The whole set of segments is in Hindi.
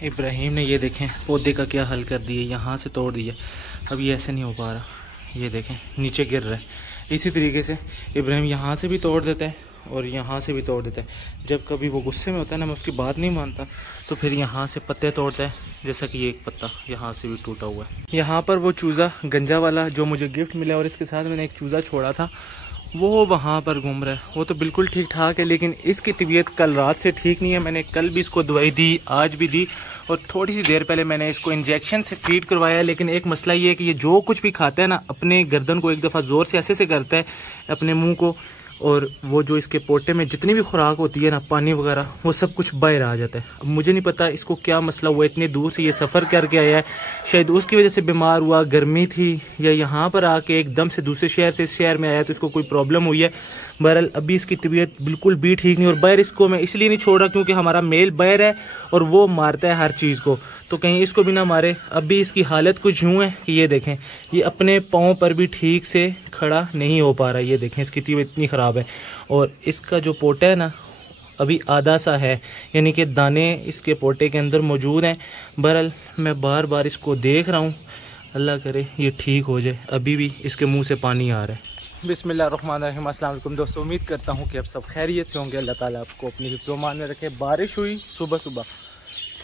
इब्राहिम ने ये देखें पौधे का क्या हल कर दिया, यहाँ से तोड़ दिया। अब ये ऐसे नहीं हो पा रहा, ये देखें नीचे गिर रहा है। इसी तरीके से इब्राहिम यहाँ से भी तोड़ देता है और यहाँ से भी तोड़ देता है। जब कभी वो गुस्से में होता है ना, मैं उसकी बात नहीं मानता, तो फिर यहाँ से पत्ते तोड़ता है। जैसा कि ये एक पत्ता यहाँ से भी टूटा हुआ है। यहाँ पर वो चूज़ा गंजा वाला जो मुझे गिफ्ट मिला और इसके साथ मैंने एक चूज़ा छोड़ा था, वो वहाँ पर घूम रहा है। वो तो बिल्कुल ठीक ठाक है, लेकिन इसकी तबीयत कल रात से ठीक नहीं है। मैंने कल भी इसको दवाई दी, आज भी दी, और थोड़ी सी देर पहले मैंने इसको इंजेक्शन से फीड करवाया। लेकिन एक मसला ये है कि ये जो कुछ भी खाता है ना, अपने गर्दन को एक दफ़ा ज़ोर से ऐसे से करता है, अपने मुंह को, और वो जो इसके पोटे में जितनी भी खुराक होती है ना, पानी वगैरह, वो सब कुछ बाहर आ जाता है। अब मुझे नहीं पता इसको क्या मसला हुआ, इतनी दूर से ये सफ़र करके आया है, शायद उसकी वजह से बीमार हुआ, गर्मी थी, या यहाँ पर आके एकदम से दूसरे शहर से इस शहर में आया तो इसको कोई प्रॉब्लम हुई है। बहरहाल अभी इसकी तबीयत बिल्कुल भी ठीक नहीं। और बाहर इसको मैं इसलिए नहीं छोड़ रहा क्योंकि हमारा मेल बाहर है और वो मारता है हर चीज़ को, तो कहीं इसको भी ना मारे। अभी इसकी हालत कुछ यूँ है कि ये देखें, ये अपने पाँव पर भी ठीक से खड़ा नहीं हो पा रहा। ये देखें इसकी तबीयत इतनी ख़राब है, और इसका जो पोटा है ना अभी आधा सा है, यानी कि दाने इसके पोटे के अंदर मौजूद हैं। बहरहाल मैं बार बार इसको देख रहा हूँ, अल्लाह करे ये ठीक हो जाए। अभी भी इसके मुंह से पानी आ रहा है। बिस्मिल्लाहिर्रहमानिर्रहीम। अस्सलाम वालेकुम दोस्तों, उम्मीद करता हूँ कि आप सब खैरियत से होंगे। अल्लाह ताला आपको अपनी हिफ्ज़-ओ-मान में रखे। बारिश हुई सुबह सुबह,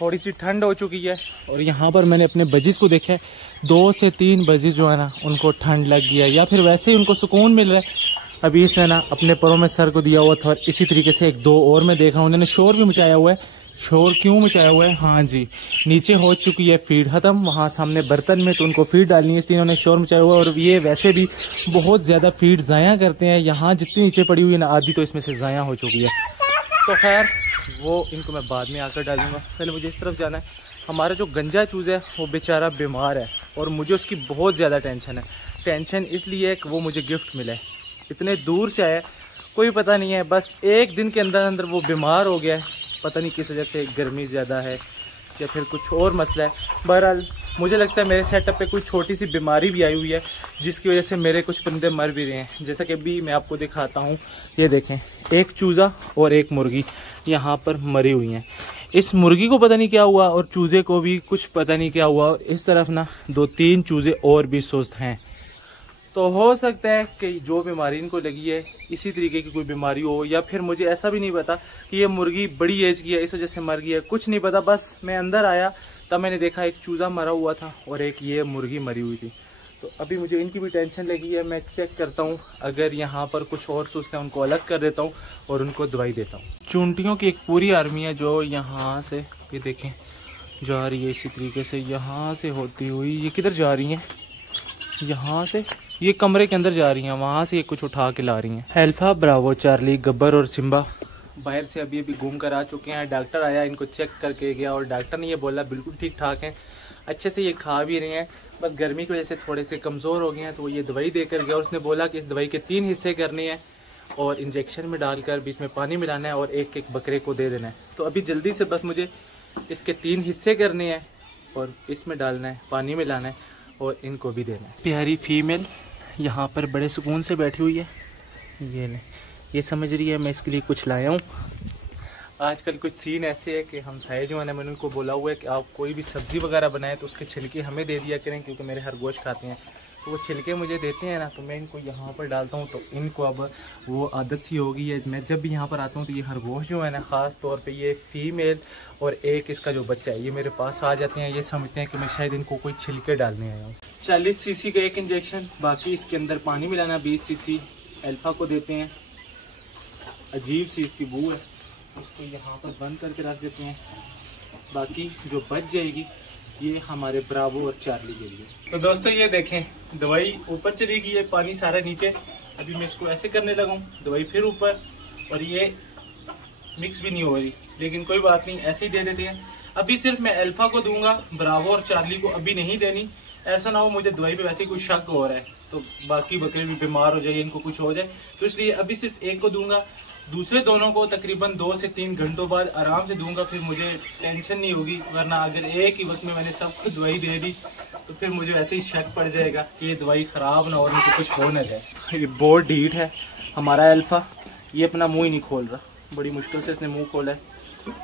थोड़ी सी ठंड हो चुकी है, और यहाँ पर मैंने अपने बजिस को देखा है, 2 से 3 बजिस जो है ना उनको ठंड लग गया, या फिर वैसे ही उनको सुकून मिल रहा है। अभी इसने ना अपने पैरों में सर को दिया हुआ था, और इसी तरीके से 1-2 और मैं देख रहा हूँ, उन्होंने शोर भी मचाया हुआ है। शोर क्यों मचाया हुआ है? हाँ जी, नीचे हो चुकी है फीड ख़त्म, वहाँ सामने बर्तन में, तो उनको फीड डालनी है, इसलिए उन्होंने शोर मचाया हुआ है। और ये वैसे भी बहुत ज़्यादा फीड ज़ाया करते हैं। यहाँ जितनी नीचे पड़ी हुई है ना, आधी तो इसमें से ज़ाया हो चुकी है। तो खैर वो इनको मैं बाद में आकर डालूंगा। पहले मुझे इस तरफ जाना है। हमारा जो गंजा चूज़ा है वो बेचारा बीमार है, और मुझे उसकी बहुत ज़्यादा टेंशन है। टेंशन इसलिए है कि वो मुझे गिफ्ट मिला है, इतने दूर से आया, कोई पता नहीं है, बस एक दिन के अंदर अंदर वो बीमार हो गया है। पता नहीं किस वजह से, गर्मी ज़्यादा है या फिर कुछ और मसला है। बहरहाल मुझे लगता है मेरे सेटअप पे कोई छोटी सी बीमारी भी आई हुई है, जिसकी वजह से मेरे कुछ परिंदे मर भी रहे हैं। जैसा कि अभी मैं आपको दिखाता हूँ, ये देखें, एक चूज़ा और एक मुर्गी यहाँ पर मरी हुई हैं। इस मुर्गी को पता नहीं क्या हुआ, और चूज़े को भी कुछ पता नहीं क्या हुआ। इस तरफ ना 2-3 चूज़े और भी सुस्त हैं। तो हो सकता है कि जो बीमारी इनको लगी है इसी तरीके की कोई बीमारी हो, या फिर मुझे ऐसा भी नहीं पता कि ये मुर्गी बड़ी एज की है इस वजह से मर गई है, कुछ नहीं पता। बस मैं अंदर आया तब मैंने देखा एक चूज़ा मरा हुआ था और एक ये मुर्गी मरी हुई थी। तो अभी मुझे इनकी भी टेंशन लगी है। मैं चेक करता हूँ, अगर यहाँ पर कुछ और सुस्त है उनको अलग कर देता हूँ और उनको दवाई देता हूँ। चूंटियों की एक पूरी आर्मी है जो यहाँ से, ये देखें, जा रही है इसी तरीके से, यहाँ से होती हुई। ये किधर जा रही हैं? यहाँ से ये कमरे के अंदर जा रही हैं, वहाँ से ये कुछ उठा के ला रही हैं। अल्फा, ब्रावो, चार्ली, गब्बर और सिम्बा बाहर से अभी घूम कर आ चुके हैं। डॉक्टर आया, इनको चेक करके गया, और डॉक्टर ने ये बोला बिल्कुल ठीक ठाक हैं, अच्छे से ये खा भी रहे हैं, बस गर्मी की वजह से थोड़े से कमज़ोर हो गए हैं। तो वो ये दवाई दे कर गया, और उसने बोला कि इस दवाई के 3 हिस्से करने हैं, और इंजेक्शन में डालकर बीच में पानी मिलाना है, और एक एक बकरे को दे देना है। तो अभी जल्दी से बस मुझे इसके 3 हिस्से करने हैं, और इसमें डालना है, पानी मिलाना है, और इनको भी देना है। प्यारी फीमेल यहाँ पर बड़े सुकून से बैठी हुई है। ये नहीं, ये समझ रही है मैं इसके लिए कुछ लाया हूँ। आजकल कुछ सीन ऐसे है कि हम साए जो है ना, मैंने उनको बोला हुआ है कि आप कोई भी सब्ज़ी वगैरह बनाएं तो उसके छिलके हमें दे दिया करें, क्योंकि मेरे खरगोश खाते हैं। तो वो छिलके मुझे देते हैं ना, तो मैं इनको यहाँ पर डालता हूँ। तो इनको अब वो आदत सी हो गई है, मैं जब भी यहाँ पर आता हूँ तो ये खरगोश जो है ना, ख़ास तौर पे ये फीमेल और एक इसका जो बच्चा है, ये मेरे पास आ जाते हैं। ये समझते हैं कि मैं शायद इनको कोई छिलके डालने आया हूँ। 40 सीसी का एक इंजेक्शन, बाकी इसके अंदर पानी मिलाना 20 सीसी अल्फा को देते हैं। अजीब सी इसकी बू है, उसको यहाँ पर बंद करके रख देते हैं। बाकी जो बच जाएगी ये हमारे ब्रावो और चार्ली के लिए। तो दोस्तों ये देखें, दवाई ऊपर चली गई है, पानी सारा नीचे। अभी मैं इसको ऐसे करने लगा हूँ, दवाई फिर ऊपर, और ये मिक्स भी नहीं हो रही, लेकिन कोई बात नहीं, ऐसे ही दे देते हैं। अभी सिर्फ मैं अल्फा को दूंगा, ब्रावो और चार्ली को अभी नहीं देनी। ऐसा ना हो मुझे दवाई पे वैसे ही कोई शक हो रहा है तो बाकी बकरे भी बीमार हो जाए, इनको कुछ हो जाए, तो इसलिए अभी सिर्फ एक को दूंगा। दूसरे दोनों को तकरीबन 2 से 3 घंटों बाद आराम से दूंगा, फिर मुझे टेंशन नहीं होगी। वरना अगर एक ही वक्त में मैंने सबको दवाई दे दी तो फिर मुझे वैसे ही शक पड़ जाएगा कि ये दवाई ख़राब ना हो और इनको कुछ हो ना जाए। ये बहुत ढीठ है हमारा अल्फा, ये अपना मुँह ही नहीं खोल रहा, बड़ी मुश्किल से इसने मुँह खोला है।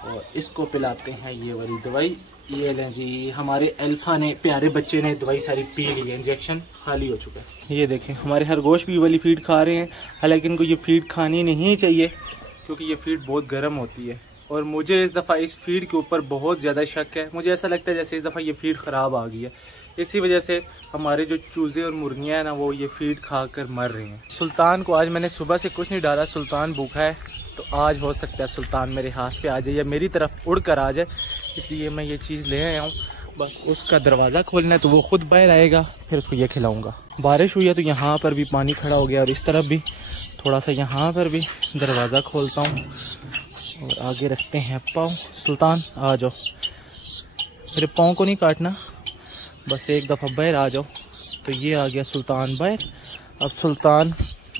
और इसको पिलाते हैं ये वाली दवाई, ये लें जी, हमारे अल्फा ने, प्यारे बच्चे ने दवाई सारी पी ली है, इंजेक्शन खाली हो चुका है। ये देखें हमारे खरगोश भी वाली फीड खा रहे हैं, हालांकि इनको ये फीड खानी नहीं चाहिए क्योंकि ये फीड बहुत गर्म होती है। और मुझे इस दफ़ा इस फीड के ऊपर बहुत ज़्यादा शक है। मुझे ऐसा लगता है जैसे इस दफ़ा ये फीड ख़राब आ गई है, इसी वजह से हमारे जो चूज़े और मुर्गियाँ हैं ना, वो ये फीड खा कर मर रही हैं। सुल्तान को आज मैंने सुबह से कुछ नहीं डाला, सुल्तान भूखा है, तो आज हो सकता है सुल्तान मेरे हाथ पे आ जाए या मेरी तरफ उड़ कर आ जाए, इसलिए मैं ये चीज़ ले आया हूँ। बस उसका दरवाज़ा खोलना है तो वो खुद बाहर आएगा, फिर उसको ये खिलाऊँगा। बारिश हुई है तो यहाँ पर भी पानी खड़ा हो गया और इस तरफ भी थोड़ा सा, यहाँ पर भी दरवाज़ा खोलता हूँ और आगे रखते हैं पाँव। सुल्तान आ जाओ, मेरे पाँव को नहीं काटना, बस एक दफ़ा बाहर आ जाओ। तो ये आ गया सुल्तान बाहर। अब सुल्तान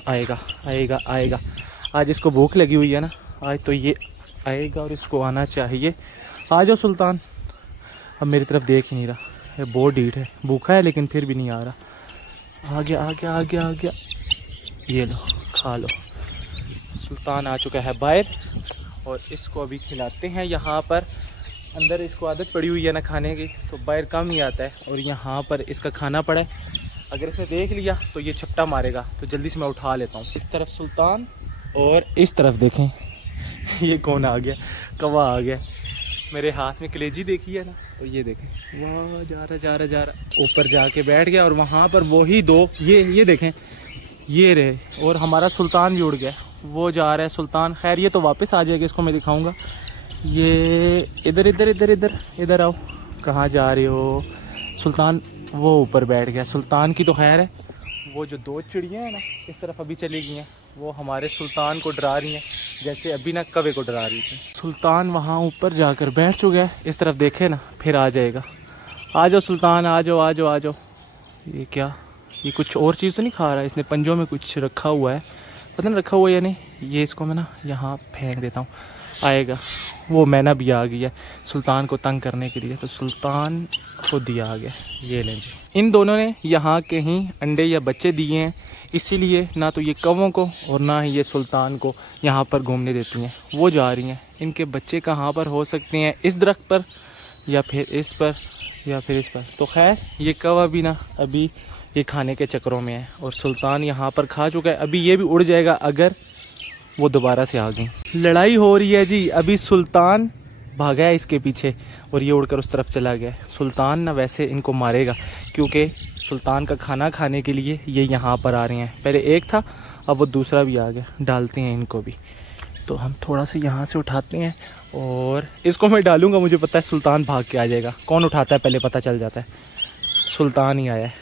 आएगा आएगा आएगा, आज इसको भूख लगी हुई है ना, आज तो ये आएगा और इसको आना चाहिए। आ जाओ सुल्तान। अब मेरी तरफ देख ही नहीं रहा, ये बहुत ढीठ है, भूखा है लेकिन फिर भी नहीं आ रहा। आ गया आ गया आ गया आ गया, ये लो खा लो। सुल्तान आ चुका है बाहर और इसको अभी खिलाते हैं। यहाँ पर अंदर इसको आदत पड़ी हुई है ना खाने की, तो बाहर कम ही आता है और यहाँ पर इसका खाना पड़ा है। अगर इसने देख लिया तो ये छपटा मारेगा, तो जल्दी से मैं उठा लेता हूँ। इस तरफ सुल्तान और इस तरफ देखें ये कौन आ गया, कौवा आ गया। मेरे हाथ में कलेजी देखी है ना, तो ये देखें, वाह जा रहा जा रहा जा रहा, ऊपर जाके बैठ गया। और वहाँ पर वही दो, ये देखें, ये रहे। और हमारा सुल्तान भी उड़ गया, वो जा रहा है सुल्तान। खैर ये तो वापस आ जाएगा, इसको मैं दिखाऊंगा। ये इधर इधर इधर इधर इधर आओ, कहाँ जा रहे हो सुल्तान? वो ऊपर बैठ गया। सुल्तान की तो खैर है, वो जो दो चिड़ियाँ हैं ना इस तरफ अभी चली गई हैं, वो हमारे सुल्तान को डरा रही हैं, जैसे अभी ना कवे को डरा रही थी। सुल्तान वहाँ ऊपर जाकर बैठ चुका है, इस तरफ देखे ना फिर आ जाएगा। आ जाओ सुल्तान, आ जाओ आ जाओ आ जाओ। ये क्या, ये कुछ और चीज़ तो नहीं खा रहा है? इसने पंजों में कुछ रखा हुआ है, पता नहीं रखा हुआ है या नहीं। ये इसको मैं ना यहाँ फेंक देता हूँ, आएगा। वो मैना भी आ गई है सुल्तान को तंग करने के लिए, तो सुल्तान खुद ही आ गया। ये लें जी, इन दोनों ने यहाँ के ही अंडे या बच्चे दिए हैं, इसीलिए ना तो ये कौवों को और ना ही ये सुल्तान को यहाँ पर घूमने देती हैं। वो जा रही हैं। इनके बच्चे कहाँ पर हो सकते हैं? इस दरख्त पर या फिर इस पर या फिर इस पर। तो खैर ये कौवा भी ना अभी ये खाने के चक्करों में है और सुल्तान यहाँ पर खा चुका है। अभी ये भी उड़ जाएगा अगर वो दोबारा से आ गई। लड़ाई हो रही है जी, अभी सुल्तान भागा है इसके पीछे और ये उड़कर उस तरफ चला गया। सुल्तान ना वैसे इनको मारेगा क्योंकि सुल्तान का खाना खाने के लिए ये यहाँ पर आ रहे हैं। पहले एक था, अब वो दूसरा भी आ गया। डालते हैं इनको भी, तो हम थोड़ा सा यहाँ से उठाते हैं और इसको मैं डालूंगा। मुझे पता है सुल्तान भाग के आ जाएगा। कौन उठाता है पहले पता चल जाता है। सुल्तान ही आया है,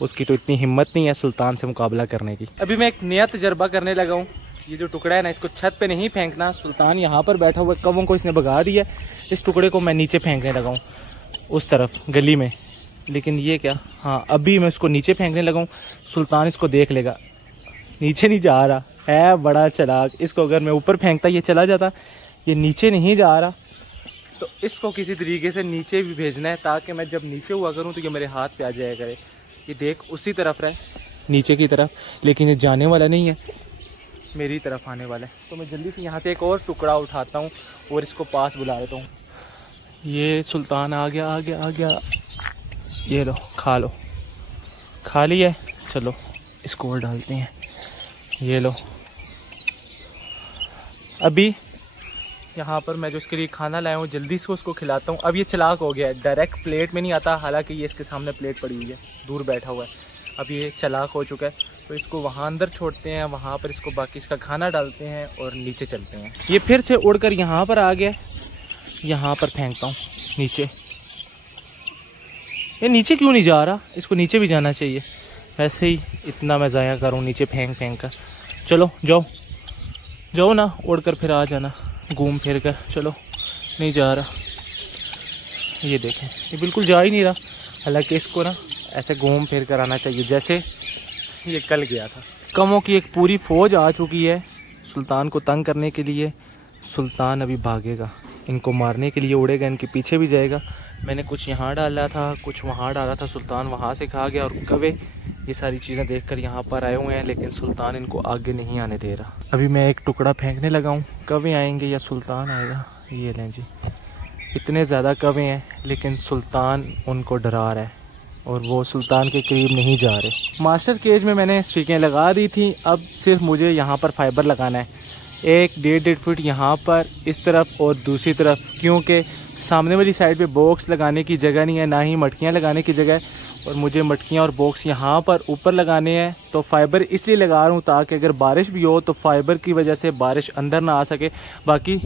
उसकी तो इतनी हिम्मत नहीं है सुल्तान से मुकाबला करने की। अभी मैं एक नया तजर्बा करने लगा हूँ। ये जो टुकड़ा है ना, इसको छत पे नहीं फेंकना। सुल्तान यहाँ पर बैठा हुआ, कौवों को इसने भगा दिया। इस टुकड़े को मैं नीचे फेंकने लगा हूँ, उस तरफ गली में। लेकिन ये क्या, हाँ अभी मैं इसको नीचे फेंकने लगा हूँ। सुल्तान इसको देख लेगा, नीचे नहीं जा रहा है, बड़ा चालाक। इसको अगर मैं ऊपर फेंकता ये चला जाता, ये नीचे नहीं जा रहा। तो इसको किसी तरीके से नीचे भी भेजना है ताकि मैं जब नीचे हुआ करूँ तो ये मेरे हाथ पे आ जाया करे। ये देख उसी तरफ रहे, नीचे की तरफ, लेकिन ये जाने वाला नहीं है, मेरी तरफ आने वाला है। तो मैं जल्दी से यहाँ से एक और टुकड़ा उठाता हूँ और इसको पास बुला लेता हूँ। ये सुल्तान आ गया आ गया आ गया। ये लो खा लो, खा लिया। चलो इसको और डालते हैं। ये लो, अभी यहाँ पर मैं जो इसके लिए खाना लाया हूँ जल्दी से उसको खिलाता हूँ। अब ये चालाक हो गया है, डायरेक्ट प्लेट में नहीं आता, हालांकि ये इसके सामने प्लेट पड़ी हुई है, दूर बैठा हुआ है। अब ये चालाक हो चुका है, तो इसको वहाँ अंदर छोड़ते हैं, वहाँ पर इसको बाकी इसका खाना डालते हैं और नीचे चलते हैं। ये फिर से उड़कर यहाँ पर आ गया, यहाँ पर फेंकता हूँ नीचे। ये नीचे क्यों नहीं जा रहा? इसको नीचे भी जाना चाहिए। ऐसे ही इतना मैं ज़ाया करूँ नीचे फेंक फेंक कर। चलो जाओ जाओ ना, उड़कर फिर आ जाना घूम फिर कर। चलो नहीं जा रहा, ये देखें ये बिल्कुल जा ही नहीं रहा। हालांकि इसको ना ऐसे घूम फिर कर आना चाहिए जैसे ये कल गया था। कौवों की एक पूरी फौज आ चुकी है सुल्तान को तंग करने के लिए। सुल्तान अभी भागेगा, इनको मारने के लिए उड़ेगा, इनके पीछे भी जाएगा। मैंने कुछ यहाँ डाला था, कुछ वहाँ डाला था, सुल्तान वहाँ से खा गया। और कवे ये सारी चीज़ें देखकर यहाँ पर आए हुए हैं, लेकिन सुल्तान इनको आगे नहीं आने दे रहा। अभी मैं एक टुकड़ा फेंकने लगा हूँ, कवे आएंगे या सुल्तान आएगा। ये लें जी, इतने ज़्यादा कवे हैं, लेकिन सुल्तान उनको डरा रहा है और वो सुल्तान के करीब नहीं जा रहे। मास्टर केज में मैंने स्टिकें लगा दी थी, अब सिर्फ मुझे यहाँ पर फाइबर लगाना है 1-1.5 फुट यहाँ पर इस तरफ और दूसरी तरफ, क्योंकि सामने वाली साइड पे बॉक्स लगाने की जगह नहीं है, ना ही मटकियाँ लगाने की जगह है, और मुझे मटकियाँ और बॉक्स यहाँ पर ऊपर लगाने हैं। तो फाइबर इसलिए लगा रहा हूँ ताकि अगर बारिश भी हो तो फाइबर की वजह से बारिश अंदर ना आ सके। बाकी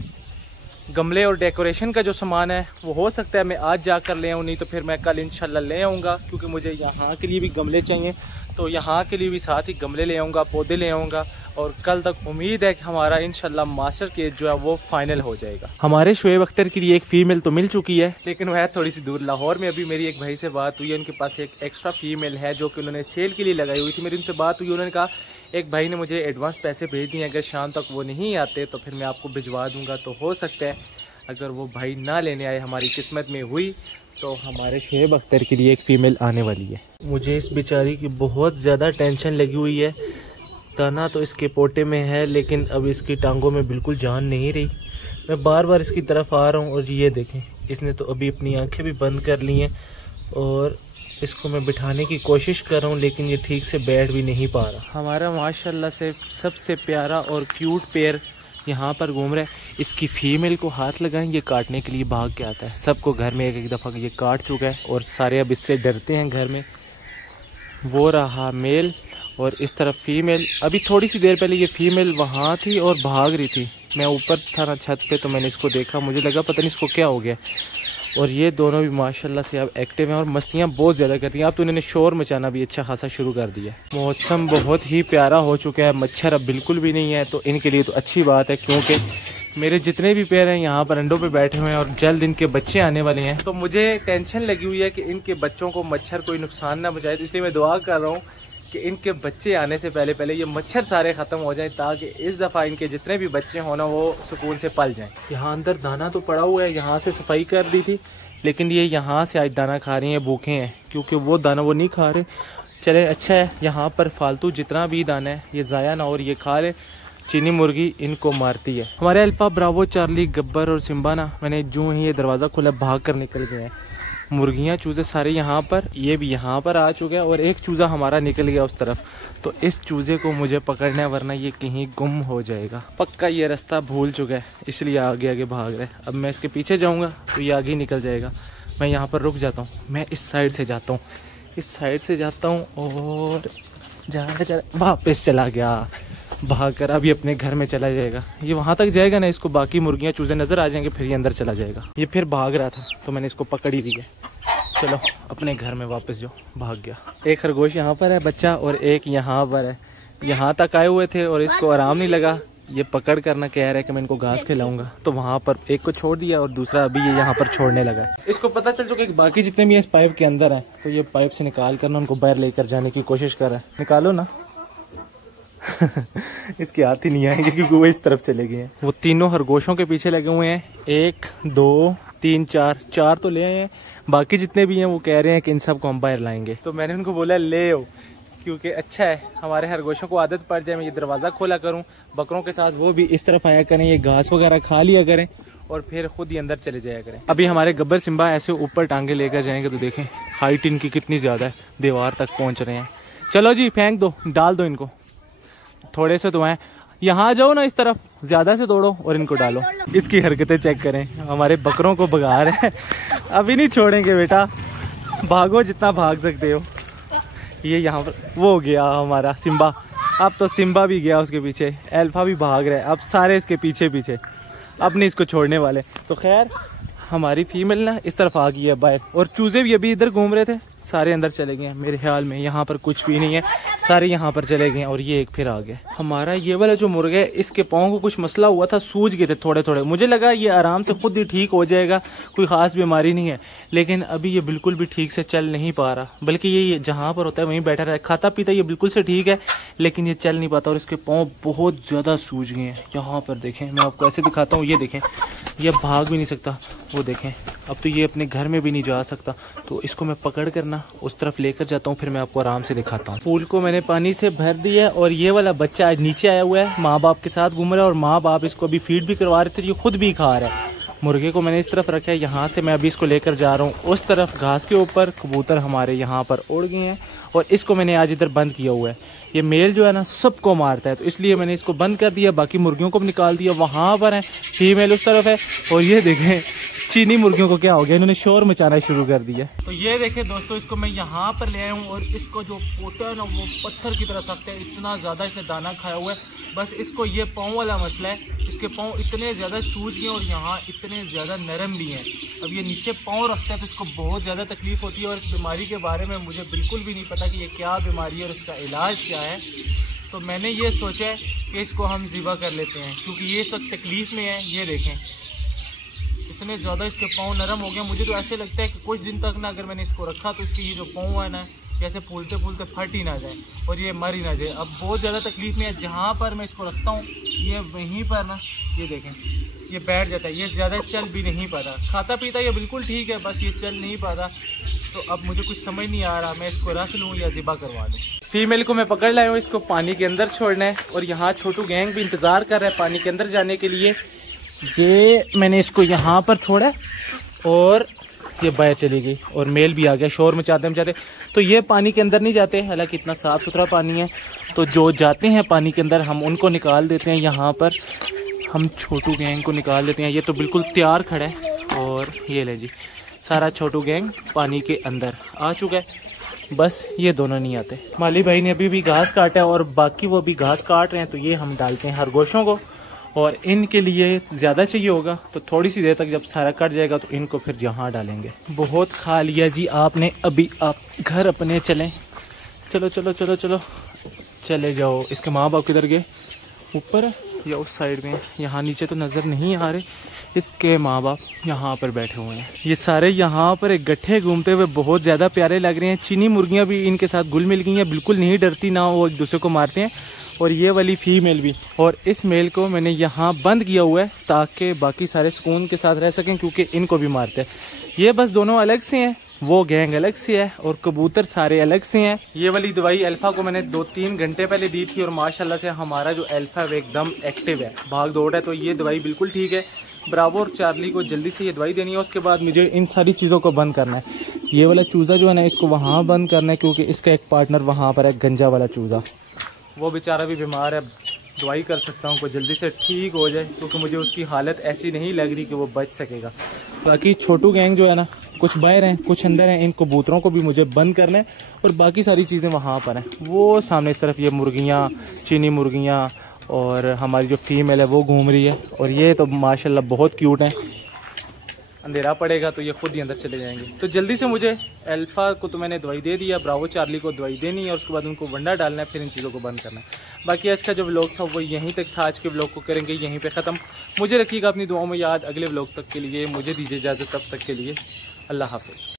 गमले और डेकोरेशन का जो सामान है वो हो सकता है मैं आज जाकर ले आऊँ, नहीं तो फिर मैं कल इंशाल्लाह ले आऊँगा, क्योंकि मुझे यहाँ के लिए भी गमले चाहिए, तो यहाँ के लिए भी साथ ही गमले ले आऊँगा, पौधे ले आऊँगा। और कल तक उम्मीद है कि हमारा इंशाल्लाह मास्टर केज जो है वो फाइनल हो जाएगा। हमारे शोएब अख्तर के लिए एक फ़ीमेल तो मिल चुकी है, लेकिन वह थोड़ी सी दूर लाहौर में। अभी मेरी एक भाई से बात हुई है, उनके पास एक एक्स्ट्रा फ़ीमेल है जो कि उन्होंने सेल के लिए लगाई हुई थी। मेरी उनसे बात हुई, उन्होंने कहा एक भाई ने मुझे एडवांस पैसे भेज दिए, अगर शाम तक वो नहीं आते तो फिर मैं आपको भिजवा दूँगा। तो हो सकता है अगर वो भाई ना लेने आए, हमारी किस्मत में हुई, तो हमारे शोएब अख्तर के लिए एक फ़ीमेल आने वाली है। मुझे इस बेचारी की बहुत ज़्यादा टेंशन लगी हुई है। दाना तो इसके पोटे में है, लेकिन अब इसकी टांगों में बिल्कुल जान नहीं रही। मैं बार बार इसकी तरफ आ रहा हूँ और ये देखें, इसने तो अभी अपनी आंखें भी बंद कर ली हैं और इसको मैं बिठाने की कोशिश कर रहा हूँ, लेकिन ये ठीक से बैठ भी नहीं पा रहा। हमारा माशाल्लाह से सबसे प्यारा और क्यूट पेयर यहाँ पर घूम रहा है। इसकी फ़ीमेल को हाथ लगाएं, ये काटने के लिए भाग के आता है। सबको घर में एक दफ़ा ये काट चुका है और सारे अब इससे डरते हैं घर में। वो रहा मेल और इस तरफ फ़ीमेल। अभी थोड़ी सी देर पहले ये फ़ीमेल वहाँ थी और भाग रही थी। मैं ऊपर था ना छत पे, तो मैंने इसको देखा, मुझे लगा पता नहीं इसको क्या हो गया। और ये दोनों भी माशाल्लाह से अब एक्टिव हैं और मस्तियाँ बहुत ज़्यादा करती हैं। अब तो इन्होंने शोर मचाना भी अच्छा खासा शुरू कर दिया। मौसम बहुत ही प्यारा हो चुका है, मच्छर अब बिल्कुल भी नहीं है, तो इनके लिए तो अच्छी बात है, क्योंकि मेरे जितने भी पेड़ हैं यहाँ पर अंडों पे बैठे हुए हैं और जल्द इनके बच्चे आने वाले हैं। तो मुझे टेंशन लगी हुई है कि इनके बच्चों को मच्छर कोई नुकसान ना पहुँचाए, तो इसलिए मैं दुआ कर रहा हूँ कि इनके बच्चे आने से पहले पहले ये मच्छर सारे ख़त्म हो जाएं, ताकि इस दफ़ा इनके जितने भी बच्चे हों ना वो सुकून से पल जाएं। यहाँ अंदर दाना तो पड़ा हुआ है, यहाँ से सफाई कर दी थी, लेकिन ये यहाँ से आज दाना खा रही हैं, भूखे हैं, क्योंकि वो दाना वो नहीं खा रहे। चले अच्छा है, यहाँ पर फालतू जितना भी दाना है ये ज़ाया ना और ये खा ले। चीनी मुर्गी इनको मारती है। हमारे अल्फ़ा, ब्रावो, चार्ली, गब्बर और सिम्बा ना, मैंने जो ही ये दरवाज़ा खोला भाग कर निकल गए हैं। मुर्गियाँ चूज़े सारे यहाँ पर, ये भी यहाँ पर आ चुके हैं और एक चूज़ा हमारा निकल गया उस तरफ। तो इस चूज़े को मुझे पकड़ना है, वरना ये कहीं गुम हो जाएगा। पक्का ये रास्ता भूल चुका है, इसलिए आगे आगे भाग रहा है। अब मैं इसके पीछे जाऊँगा तो ये आगे निकल जाएगा। मैं यहाँ पर रुक जाता हूँ, मैं इस साइड से जाता हूँ, इस साइड से जाता हूँ और वापस चला गया भाग कर। अभी अपने घर में चला जाएगा। ये वहाँ तक जाएगा ना, इसको बाकी मुर्गियाँ चूज़े नज़र आ जाएंगे, फिर ये अंदर चला जाएगा। ये फिर भाग रहा था तो मैंने इसको पकड़ ही दिया। चलो अपने घर में वापस जो भाग गया। एक खरगोश यहाँ पर है बच्चा और एक यहाँ पर है। यहाँ तक आए हुए थे और इसको आराम नहीं लगा, ये पकड़ करना कह रहा है कि मैं इनको घास खिलाऊंगा, तो वहाँ पर एक को छोड़ दिया और दूसरा अभी ये यहाँ पर छोड़ने लगा। इसको पता चल चुका कि बाकी जितने भी इस पाइप के अंदर हैं, तो ये पाइप से निकाल कर ना उनको बाहर लेकर जाने की कोशिश कर रहा है। निकालो ना इसके हाथ ही नहीं आएंगे क्योंकि वो इस तरफ चले गए हैं। वो तीनों खरगोशों के पीछे लगे हुए हैं, 1 2 3 4 तो ले आए हैं। बाकी जितने भी हैं वो कह रहे हैं कि इन सब को हम बाहर लाएंगे, तो मैंने उनको बोला ले आओ, क्योंकि अच्छा है हमारे खरगोशों को आदत पड़ जाए मैं ये दरवाज़ा खोला करूं, बकरों के साथ वो भी इस तरफ आया करें, ये घास वगैरह खा लिया करें और फिर खुद ही अंदर चले जाया करें। अभी हमारे गब्बर सिम्बा ऐसे ऊपर टांगे लेकर जाएंगे तो देखें हाइट इनकी कितनी ज़्यादा है, दीवार तक पहुँच रहे हैं। चलो जी फेंक दो, डाल दो इनको, थोड़े से तो हैं। यहाँ जाओ ना, इस तरफ ज्यादा से दौड़ो और इनको डालो। इसकी हरकतें चेक करें, हमारे बकरों को भगा रहे हैं। अभी नहीं छोड़ेंगे बेटा, भागो जितना भाग सकते हो। ये यहाँ पर वो हो गया हमारा सिम्बा, अब तो सिम्बा भी गया उसके पीछे, अल्फा भी भाग रहा है, अब सारे इसके पीछे पीछे, अब नहीं इसको छोड़ने वाले। तो खैर हमारी फीमेल ना इस तरफ आ गई है बाहर, और चूजे भी अभी इधर घूम रहे थे, सारे अंदर चले गए हैं मेरे ख्याल में। यहाँ पर कुछ भी नहीं है, सारे यहाँ पर चले गए और ये एक फिर आ गया। हमारा ये वाला जो मुर्गा है, इसके पाँव को कुछ मसला हुआ था, सूज गए थे थोड़े थोड़े। मुझे लगा ये आराम से खुद ही ठीक हो जाएगा, कोई ख़ास बीमारी नहीं है, लेकिन अभी ये बिल्कुल भी ठीक से चल नहीं पा रहा। बल्कि ये जहाँ पर होता है वहीं बैठा रहा है, खाता पीता ये बिल्कुल से ठीक है, लेकिन ये चल नहीं पाता और इसके पाँव बहुत ज़्यादा सूज गए हैं। यहाँ पर देखें, मैं आपको ऐसे दिखाता हूँ, ये देखें, ये भाग भी नहीं सकता। वो देखें, अब तो ये अपने घर में भी नहीं जा सकता, तो इसको मैं पकड़ कर ना उस तरफ लेकर जाता हूँ, फिर मैं आपको आराम से दिखाता हूँ। पूल को मैंने पानी से भर दिया और ये वाला बच्चा आज नीचे आया हुआ है, माँ बाप के साथ घूम रहा है और माँ बाप इसको अभी फीड भी करवा रहे थे, ये खुद भी खा रहा है। मुर्गे को मैंने इस तरफ रखा है, यहाँ से मैं अभी इसको लेकर जा रहा हूँ उस तरफ घास के ऊपर। कबूतर हमारे यहाँ पर उड़ गए हैं और इसको मैंने आज इधर बंद किया हुआ है। ये मेल जो है ना सबको मारता है, तो इसलिए मैंने इसको बंद कर दिया। बाकी मुर्गियों को भी निकाल दिया, वहाँ पर है फीमेल उस तरफ है। और ये देखें चीनी मुर्गियों को क्या हो गया, इन्होंने शोर मचाना शुरू कर दिया। तो ये देखें दोस्तों, इसको मैं यहाँ पर ले आया हूँ और इसको जो पोता है ना वो पत्थर की तरह सख्त है, इतना ज़्यादा इसने दाना खाया हुआ है। बस इसको ये पाँव वाला मसला है, इसके पाँव इतने ज़्यादा सूज गए और यहाँ इतने ज़्यादा नरम भी हैं। अब ये नीचे पाँव रखता है तो इसको बहुत ज़्यादा तकलीफ़ होती है और इस बीमारी के बारे में मुझे बिल्कुल भी नहीं पता कि ये क्या बीमारी है और इसका इलाज क्या है। तो मैंने ये सोचा है कि इसको हम ज़िबा कर लेते हैं, क्योंकि ये इस वक्त तकलीफ़ में है। ये देखें इतने ज़्यादा इसके पाँव नरम हो गए, मुझे तो ऐसे लगता है कि कुछ दिन तक ना अगर मैंने इसको रखा तो इसकी ये जो पाँव है ना जैसे फूलते फूलते फट ही ना जाए और ये मर ही ना जाए। अब बहुत ज़्यादा तकलीफ़ में है, जहाँ पर मैं इसको रखता हूँ ये वहीं पर ना ये देखें ये बैठ जाता है, ये ज़्यादा चल भी नहीं पाता। खाता पीता ये बिल्कुल ठीक है, बस ये चल नहीं पाता। तो अब मुझे कुछ समझ नहीं आ रहा मैं इसको रख लूँ या ज़िबा करवा दूँ। फीमेल को मैं पकड़ लाया हूँ, इसको पानी के अंदर छोड़ना है और यहाँ छोटू गैंग भी इंतज़ार कर रहा है पानी के अंदर जाने के लिए। ये मैंने इसको यहाँ पर छोड़ा और ये बाहर चली गई और मेल भी आ गया शोर मचाते। तो ये पानी के अंदर नहीं जाते, हालांकि इतना साफ़ सुथरा पानी है। तो जो जाते हैं पानी के अंदर हम उनको निकाल देते हैं। यहाँ पर हम छोटू गैंग को निकाल देते हैं। ये तो बिल्कुल तैयार खड़ा है और ये ले जी सारा छोटू गैंग पानी के अंदर आ चुका है। बस ये दोनों नहीं आते। माली भाई ने अभी भी घास काटा है और बाकी वो भी घास काट रहे हैं। तो ये हम डालते हैं खरगोशों को और इनके लिए ज़्यादा चाहिए होगा तो थोड़ी सी देर तक जब सारा कट जाएगा तो इनको फिर यहाँ डालेंगे। बहुत खा लिया जी आपने, अभी आप घर अपने चलें। चलो चलो चलो चलो चले जाओ। इसके माँ बाप किधर गए? ऊपर या उस साइड में? यहाँ नीचे तो नज़र नहीं आ रहे। इसके माँ बाप यहाँ पर बैठे हुए हैं। ये सारे यहाँ पर इकट्ठे घूमते हुए बहुत ज़्यादा प्यारे लग रहे हैं। चीनी मुर्गियाँ भी इनके साथ घुल मिल गई हैं, बिल्कुल नहीं डरती ना वो एक दूसरे को मारते हैं। और ये वाली फीमेल भी। और इस मेल को मैंने यहाँ बंद किया हुआ है ताकि बाकी सारे सुकून के साथ रह सकें, क्योंकि इनको भी मारते हैं। ये बस दोनों अलग से हैं, वो गैंग अलग से है और कबूतर सारे अलग से हैं। ये वाली दवाई अल्फ़ा को मैंने 2-3 घंटे पहले दी थी और माशाल्लाह से हमारा जो अल्फ़ा है एकदम एक्टिव है, भाग दौड़ है। तो ये दवाई बिल्कुल ठीक है। ब्रावो और चार्ली को जल्दी से ये दवाई देनी है। उसके बाद मुझे इन सारी चीज़ों को बंद करना है। ये वाला चूज़ा जो है ना इसको वहाँ बंद करना है, क्योंकि इसका एक पार्टनर वहाँ पर है गंजा वाला चूज़ा, वो बेचारा भी बीमार है। दवाई कर सकता हूँ को जल्दी से ठीक हो जाए, क्योंकि मुझे उसकी हालत ऐसी नहीं लग रही कि वो बच सकेगा। बाकी छोटू गैंग जो है ना कुछ बाहर हैं कुछ अंदर हैं। इन कबूतरों को भी मुझे बंद करना है और बाकी सारी चीज़ें वहाँ पर हैं। वो सामने इस तरफ ये मुर्गियाँ, चीनी मुर्गियाँ और हमारी जो फीमेल है वो घूम रही है। और ये तो माशाल्लाह बहुत क्यूट हैं। अंधेरा पड़ेगा तो ये खुद ही अंदर चले जाएंगे। तो जल्दी से मुझे अल्फ़ा को तो मैंने दवाई दे दिया, ब्रावो चार्ली को दवाई देनी है और उसके बाद उनको वंडा डालना है, फिर इन चीज़ों को बंद करना है। बाकी आज का जो व्लॉग था वो यहीं तक था। आज के व्लॉग को करेंगे यहीं पे ख़त्म। मुझे रखिएगा अपनी दुआओं में याद। अगले व्लॉग तक के लिए मुझे दीजिए इजाज़त, तब तक के लिए अल्लाह हाफ़िज़।